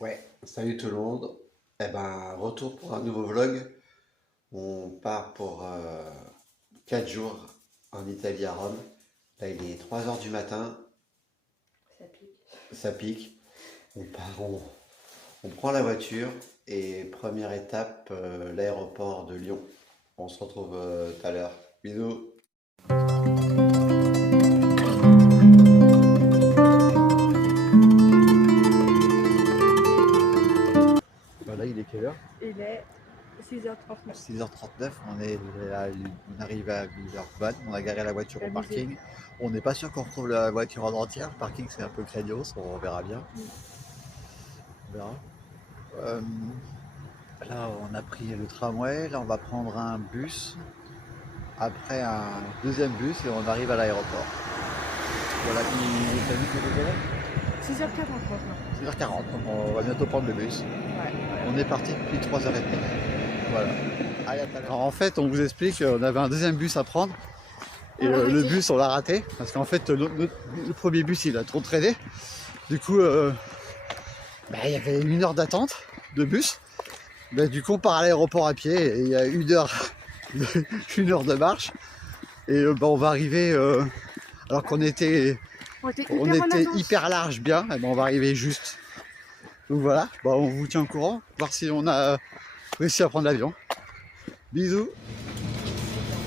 Ouais, salut tout le monde. Retour pour un nouveau vlog. On part pour 4 jours en Italie à Rome. Là, il est 3 heures du matin. Ça pique. Ça pique. On part, on prend la voiture et première étape, l'aéroport de Lyon. On se retrouve tout à l'heure. Bisous. Voilà, il est quelle heure? Il est 6h39. 6h39, on arrive à Villeurbanne, on a garé la voiture au parking. On n'est pas sûr qu'on retrouve la voiture en entière, le parking c'est un peu craignos, on verra bien. On verra. Là on a pris le tramway, là on va prendre un bus, après un deuxième bus et on arrive à l'aéroport. Voilà, t'as vu que c'est 6h40 maintenant. 6h40, donc on va bientôt prendre le bus. Ouais. On est parti depuis 3h30. Voilà. Alors en fait, on vous explique, on avait un deuxième bus à prendre. Et le bus, on l'a raté. Parce qu'en fait, le premier bus, il a trop traîné. Du coup, il y avait 1 heure d'attente de bus. Du coup, on part à l'aéroport à pied. Et il y a 1 heure, 1 heure de marche. Et on va arriver, alors qu'on était, hyper large bien. Et on va arriver juste. Donc voilà, on vous tient au courant. Voir si on a réussi à prendre l'avion. Bisous.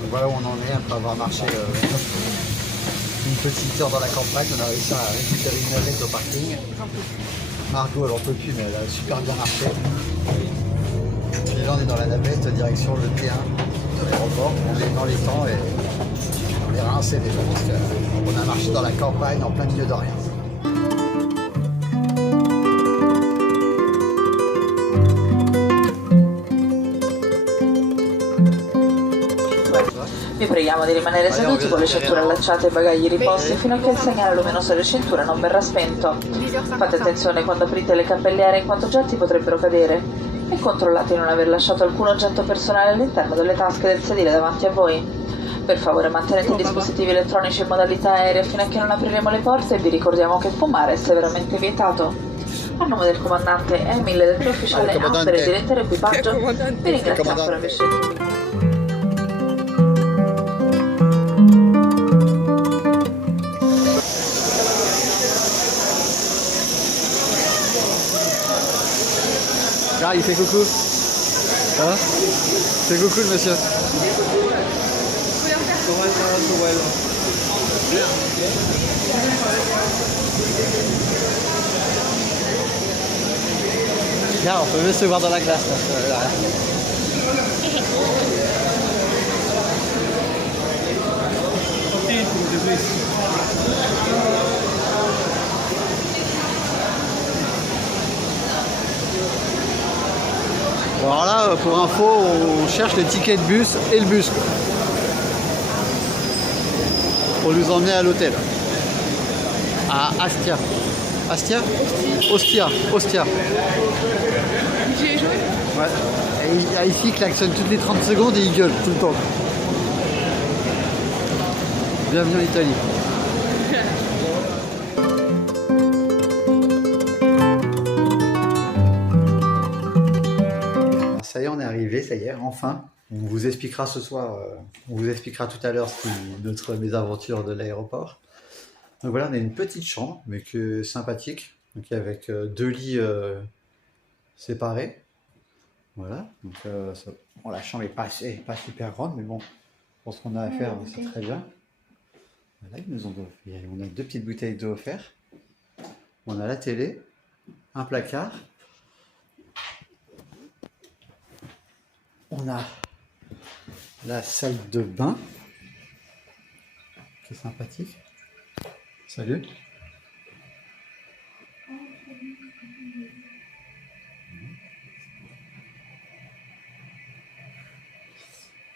Donc voilà où on en est après avoir marché une petite heure dans la campagne. On a réussi à récupérer une navette au parking. Margot elle en peut plus mais elle a super bien marché. Puis là on est dans la navette direction le T1 de l'aéroport. On est dans les temps et on est rincé déjà parce qu'on a marché dans la campagne en plein milieu de rien. Vi preghiamo di rimanere seduti con le cinture allacciate e i bagagli riposti fino a che il segnale luminoso delle cinture non verrà spento. Fate attenzione quando aprite le cappelliere in quanto oggetti potrebbero cadere e controllate di non aver lasciato alcun oggetto personale all'interno delle tasche del sedile davanti a voi. Per favore mantenete i dispositivi elettronici in modalità aerea fino a che non apriremo le porte e vi ricordiamo che fumare è severamente vietato. A nome del comandante Emil e del tuo ufficiale Amber e dell'intero equipaggio, vi ringraziamo per aver scelto il Ah, il fait coucou. Ça va? C'est coucou le monsieur. Là, on peut mieux se voir dans la glace. Là. Alors là, pour info, on cherche les tickets de bus et le bus pour nous emmener à l'hôtel à Astia. Astia? Ostia. J'y ai joué. Ouais. Et ici, il klaxonne toutes les 30 secondes et il gueule tout le temps. Bienvenue en Italie. Ça y est, on est arrivé, ça y est, enfin. On vous expliquera ce soir, on vous expliquera tout à l'heure notre mésaventure de l'aéroport. Donc voilà, on a une petite chambre, mais que sympathique, donc avec 2 lits séparés. Voilà, donc la chambre est pas super grande, mais bon, pour ce qu'on a à faire, c'est très bien. Voilà, on a 2 petites bouteilles d'eau offertes. On a la télé, un placard. On a la salle de bain, qui est sympathique. Salut.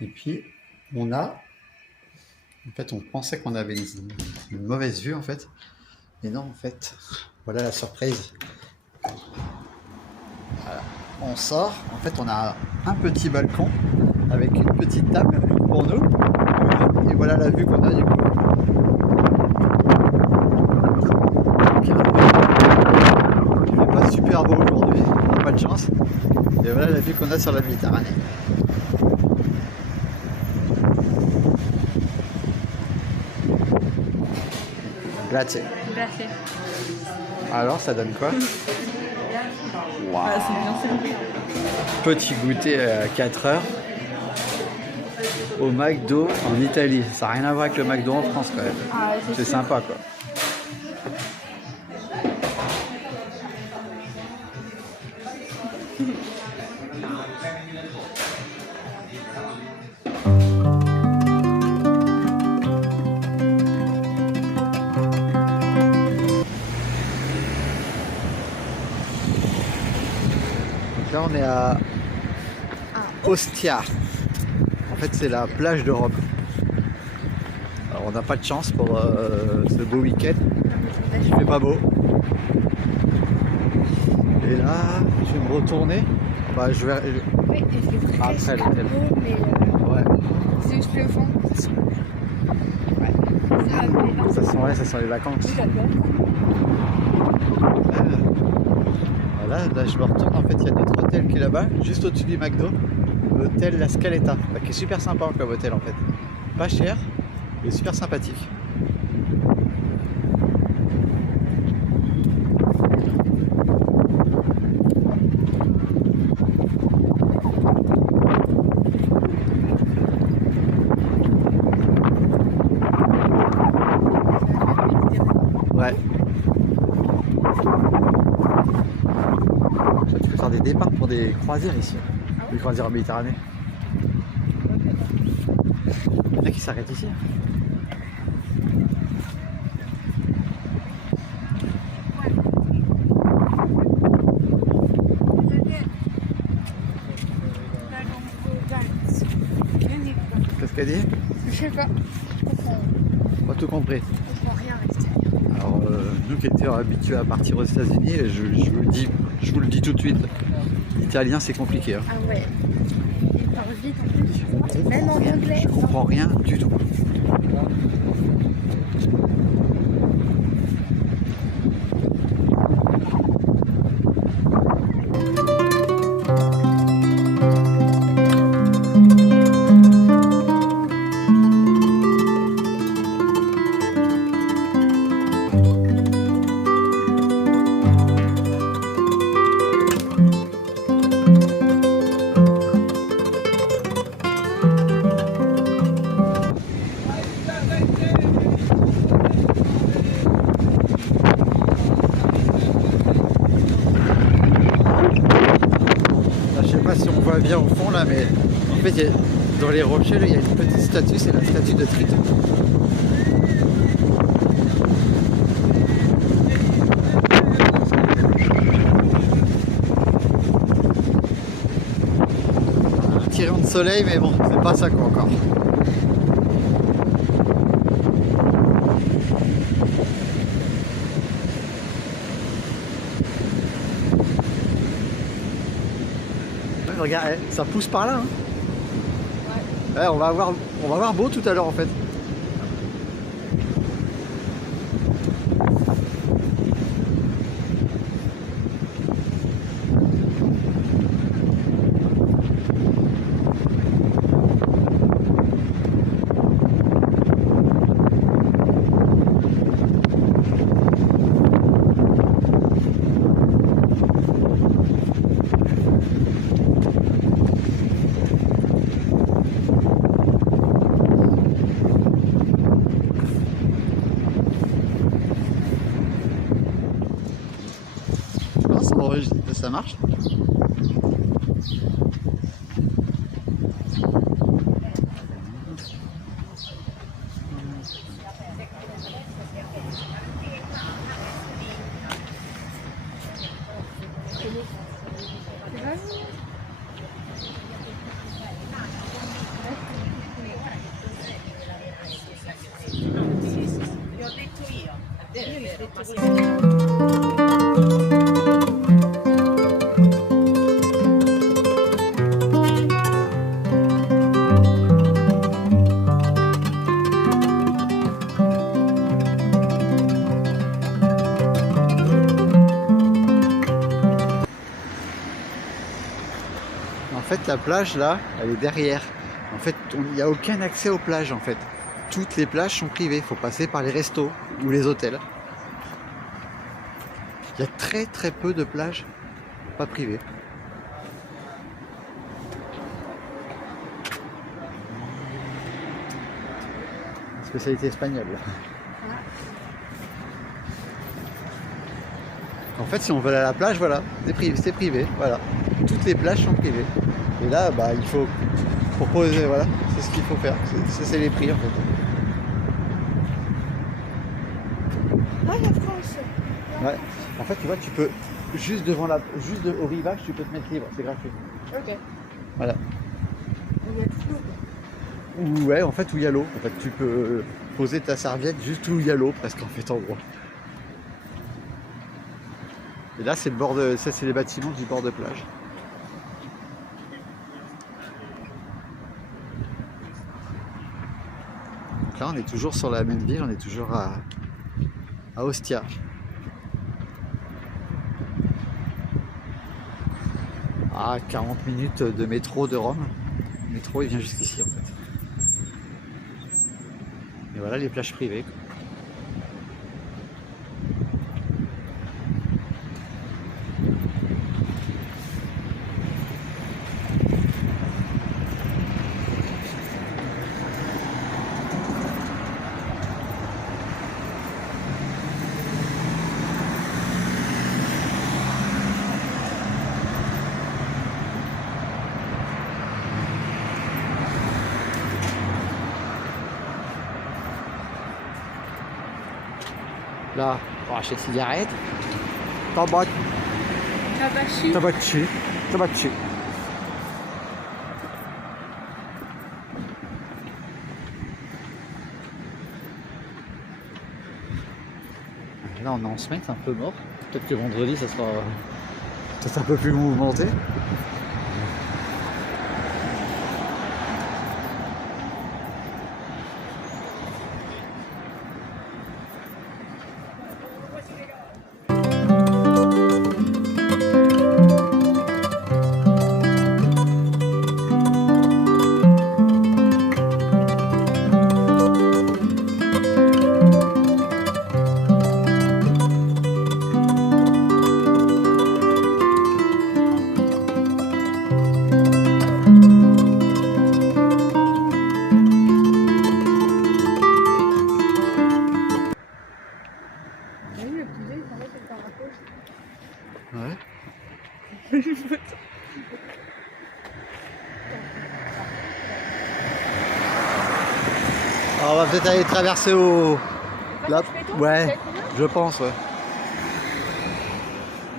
Et puis, on a... En fait, on pensait qu'on avait une mauvaise vue, en fait. Mais non, en fait, voilà la surprise. Voilà. On sort, en fait on a un petit balcon avec une petite table pour nous et voilà la vue qu'on a du coup. Il fait pas super super beau aujourd'hui, on n'a pas de chance. Et voilà la vue qu'on a sur la Méditerranée. Grazie. Merci. Alors ça donne quoi? Wow. Ah, c'est bien, c'est bon. Petit goûter à 4 heures au McDo en Italie. Ça n'a rien à voir avec le McDo en France quand même. Ah, C'est sûr. sympa quoi. Donc là on est à Ostia. En fait c'est la plage de Rome. Alors on n'a pas de chance pour ce beau week-end. Il fait pas beau. Et là je vais me retourner. Bah je vais. Oui, il fait très Après, super l'hôtel. beau, mais Ouais. c'est juste le vent. Ouais. Ça, mais Ça sent les vacances. j'adore. Voilà, là je me retourne, en fait il y a notre hôtel qui est là-bas, juste au-dessus du McDo, l'hôtel La Scaletta, qui est super sympa comme hôtel en fait. Pas cher, mais super sympathique. Ouais. Ça, tu peux faire des départs pour des croisières ici. Des croisières en Méditerranée. Il y en a qui s'arrêtent ici. Qu'est-ce qu'elle dit? Je sais pas, je comprends. Pas tout compris. Je comprends rien à l'extérieur. Alors, nous qui étions habitués à partir aux États-Unis, je vous le dis tout de suite, l'italien c'est compliqué. Hein. Ah ouais. Il parle vite en plus. Même en anglais. Je comprends rien du tout. Si on voit bien au fond là, mais en fait dans les rochers là, il y a une petite statue, c'est la statue de Triton. Un tirant de soleil, mais bon, c'est pas ça quoi encore. Regarde, ça pousse par là. Hein. Ouais, on va avoir beau tout à l'heure en fait. Ça marche. fait, la plage, là, elle est derrière. En fait, il n'y a aucun accès aux plages, en fait. Toutes les plages sont privées. Il faut passer par les restos ou les hôtels. Il y a très très peu de plages pas privées. Spécialité espagnole. En fait, si on veut aller à la plage, voilà, c'est privé, voilà. Toutes les plages sont privées. Et là, bah, il faut proposer, voilà, c'est ce qu'il faut faire. C'est les prix, en fait. Ah, la France. Ouais. En fait, tu vois, tu peux juste devant au rivage, tu peux te mettre libre, c'est gratuit. Ok. Voilà. Il y a tout l'eau. Ou ouais, en fait, où il y a l'eau. En fait, tu peux poser ta serviette juste où il y a l'eau, presque en fait, en gros. Et là, c'est le bord de, ça, c'est les bâtiments du bord de plage. Donc là, on est toujours sur la même ville, on est toujours à Ostia. À 40 minutes de métro de Rome. Le métro, il vient jusqu'ici, en fait. Et voilà les plages privées, quoi. Là, pour acheter des cigarettes. Tabac. Tabachi. Tabacci. Tabacci. Là, on est en semaine, c'est un peu mort. Peut-être que vendredi, ça sera peut-être un peu plus mouvementé. Oui, le poulet, il paraît que c'est par rapport. Ouais. Alors, on va peut-être aller traverser au... Là, ouais, je pense, ouais.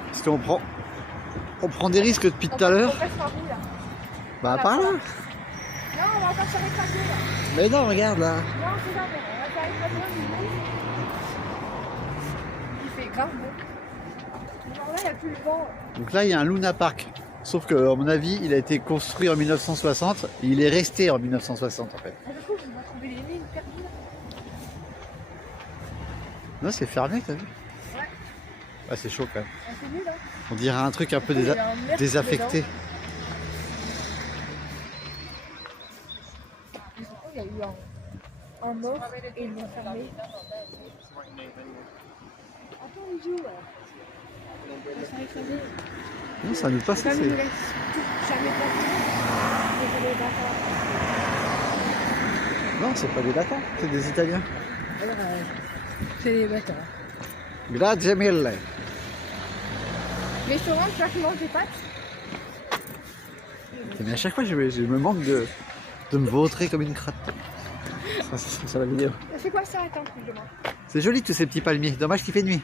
Parce on prend des risques depuis tout à l'heure. On passe par où, là? Bah, par là. Non, on va pas se rétracter, là. Mais non, regarde là. Non, c'est ça, on va faire une façon, il fait grave beau. Genre là, il n'y a plus le vent. Donc là, il y a un Luna Park. Sauf que, à mon avis, il a été construit en 1960 et il est resté en 1960 en fait. Ah, du coup, on va trouver les mines perdues, là. Non, c'est fermé, t'as vu? Ouais. Ah, c'est chaud quand même. Ah, c'est nul, hein. On dirait un truc un peu Il y a un merle désaffecté. dedans. Et surtout, il y a eu un mort et ils l'ont fermé. Attends, il joue, là. Ça s'est écrasé. Non, ça nous passe. Comme C'est... il nous laisse tout jamais passer. Désolé, d'accord. Non, c'est pas des latins, c'est des Italiens. Alors, c'est des bâtards. Grazie mille. Les saurons, tu vois, qui mangent des pâtes. Mais à chaque fois, je me manque de me vautrer comme une cratte. Ça va vidéo. Ça fait quoi ça, attends, plus de moi. C'est joli tous ces petits palmiers. Dommage qu'il fait nuit.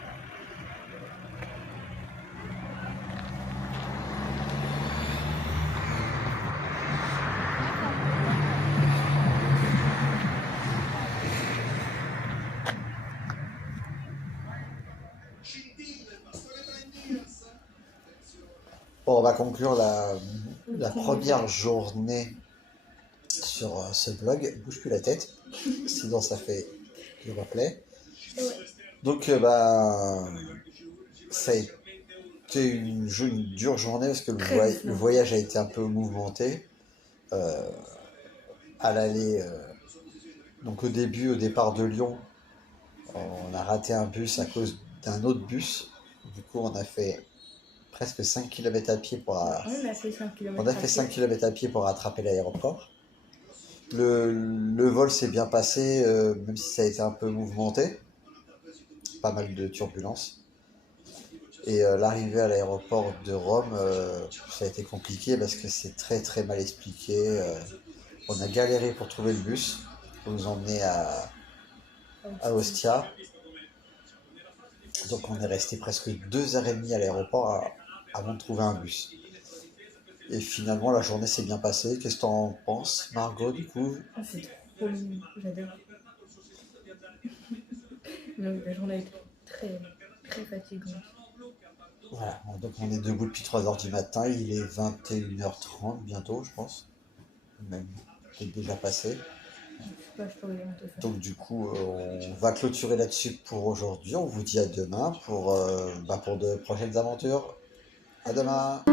Bon, on va conclure la première journée sur ce blog. Bouge plus la tête, sinon ça fait replay. Donc, bah, ça a C'était une dure journée parce que Très le voyage a été un peu mouvementé. À l'aller, donc au départ de Lyon, on a raté un bus à cause d'un autre bus. Du coup, on a fait presque 5 km à pied On a fait 5 km. On a fait 5 km à pied pour rattraper l'aéroport. Le vol s'est bien passé, même si ça a été un peu mouvementé. Pas mal de turbulences. Et l'arrivée à l'aéroport de Rome, ça a été compliqué parce que c'est très très mal expliqué. On a galéré pour trouver le bus pour nous emmener à Ostia. Donc on est resté presque 2h30 à l'aéroport avant de trouver un bus. Et finalement la journée s'est bien passée. Qu'est-ce que t'en penses, Margot, du coup? C'est trop mignon, j'adore. La journée a été très, très fatigante. Voilà, donc on est debout depuis 3h du matin, il est 21h30 bientôt, je pense. Même peut-être déjà passé. Je peux rien te faire. Donc du coup, on va clôturer là-dessus pour aujourd'hui. On vous dit à demain pour de prochaines aventures. À demain!